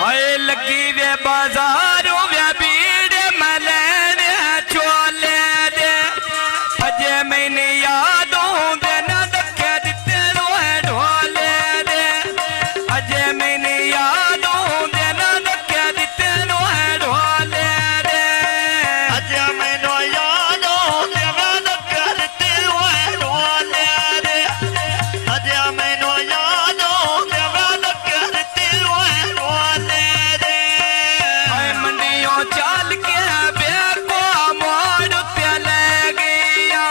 हाय लगी वे बाजारों वे भीड़ मलेने चोले दे अजे मैंने यादों दे न दखे दिते रोए ढोले दे अजे मैंने यादों दे न दखे दिते रोए ढोले दे अजे मैंने यादों दे न दखे दिते रोए ढोले दे अजे मैंने यादों दे न दखे दिते रोए ढोले दे मंडियों चाल के बेको मोड़ पे ले गया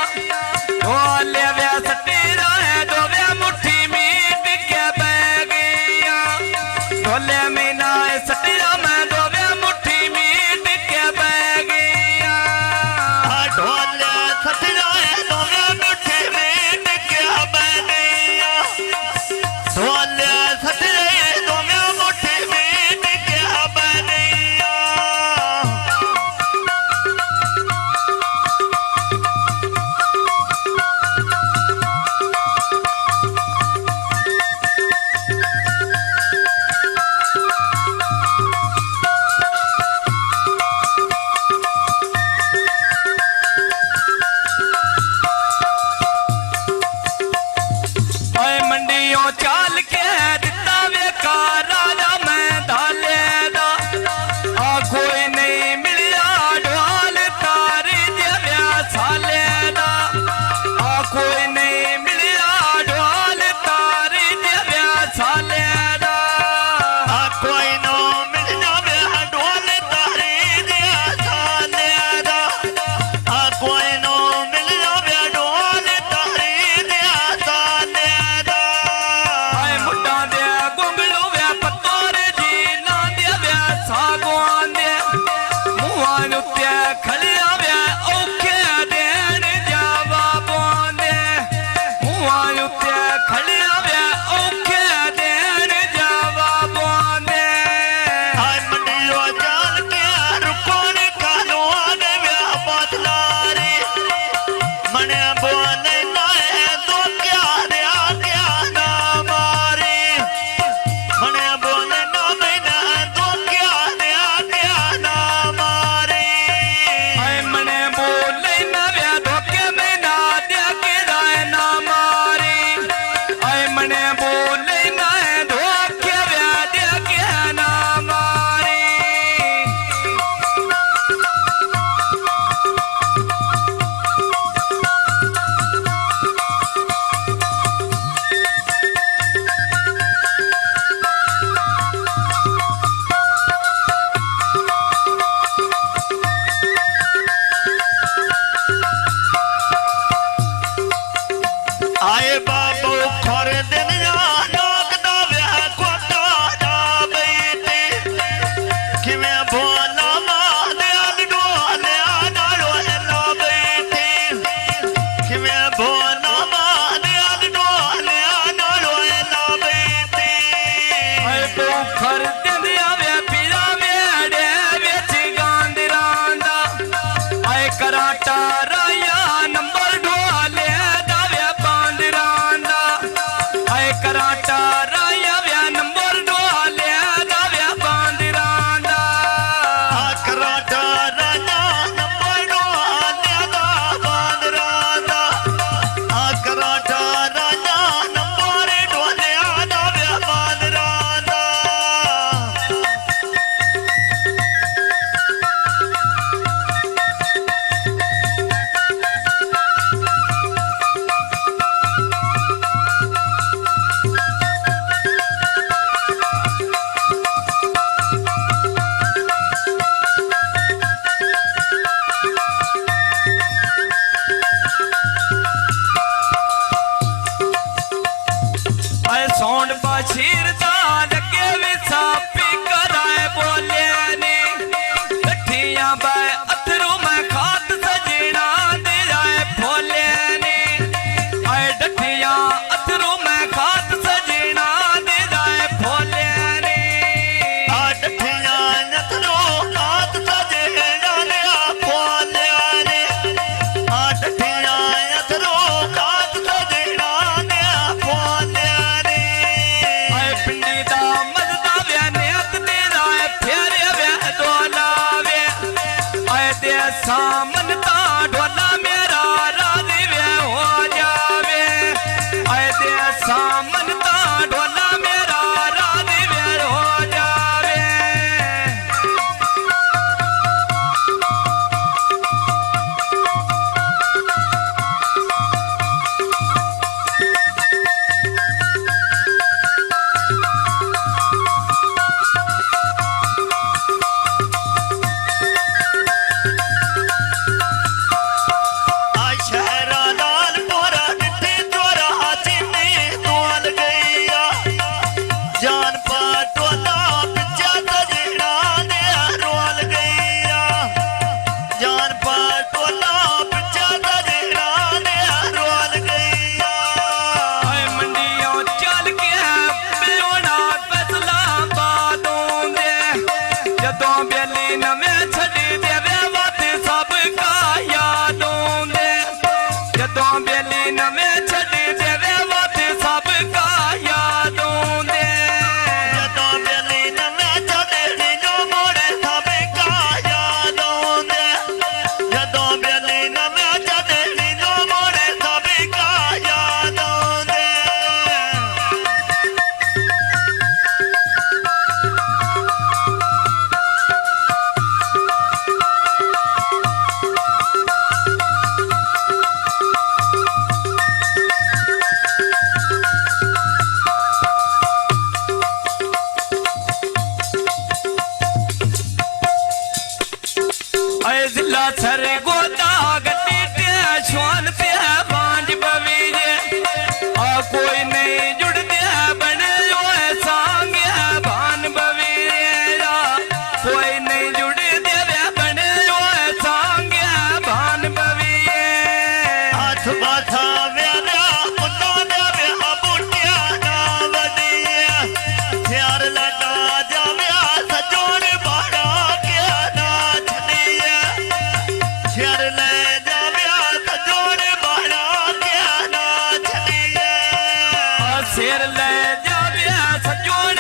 ढोले वे सटीरा है दो वे मुट्ठी मीट के बह गया ढोले मीना सटीरा में दो वे मुट्ठी मीट के बह गया ढोले सटीरा है दो वे मुट्ठी मीट के बह गया ढोले सटीरा है दो वे मुट्ठी मीट के बह गया ओए मंडियों चाल के दिता वे का राजा मैं धाले दा आ कोई नहीं मिलिया ढोल तारी जव्या साले दा आ कोई नहीं मिलिया ढोल तारी जव्या साले दा कोई नो मिलना वे ढोल तारी दे साले दा कोई नो मिलना वे ढोल तारी दे साले दा आए मुड्डा दे गुंगलू वे पत्तोर जी ना दे वे सागवान दे मुहां उत्ते खड़िया वे औखे देन जवाबों दे मुहां उत्ते खड़िया वे औखे देन जवाबों दे मंडियो जान के रुकोन कानो आने वे बदलारी मने बोले ना है तो क्या ना मारी मने बोले ना मैंने तो क्या ना मारी आए मने बोले ना वे धोखे में ना दे के राय ना मारी आए मने बोले ना धोखे वे दे के ना मारी आए बाबू खर दिन लोक दावे कोटा जा बैठी किवें बोला मादे डोले डोले ला बैठी किवें बोला मादे डोले डोले ला बैठी आए पोखर दिंदिया वे पीरा वेड़े विच गांदरांदा आए कराटा राया नंबर ढोले दावे बांदरांदा आए कराटा राया वे नंबर ढोले दावे बांदरांदा कराटा राजा नंबर डोले दा बांदरांदा कराटा राजा नंबर डोले दा बांदरांदा आए सौंड बाशीर दा लगे वे सापी कराए बोले ने गठियां बाय अथरू में खात सजना दे जाए फोले ने आए डठियां अथरू में खात सजना दे जाए फोले ने डठिया नथरो कात सजे नाले बोले रे डठिया नथरो कात सजे नाले बोले रे आए पिंड जिला सर गोदा गड्डी ते श्वान पे बांझ बवीजे आ कोई नहीं जुड़ दिया बने सांग भान बवीजा कोई नहीं जुड़ दिया बने सांग भान बवीजे हाथ बाथा व्यारा पुन्ना दे व्या बूटिया ना वदिया यार लगा जाव्या सजोड़ बाड़ा क्या नाच दिया यार ले जाव्या सजोड़ बाड़ा क्या नाच दिया सिर ले जाव्या सजोड़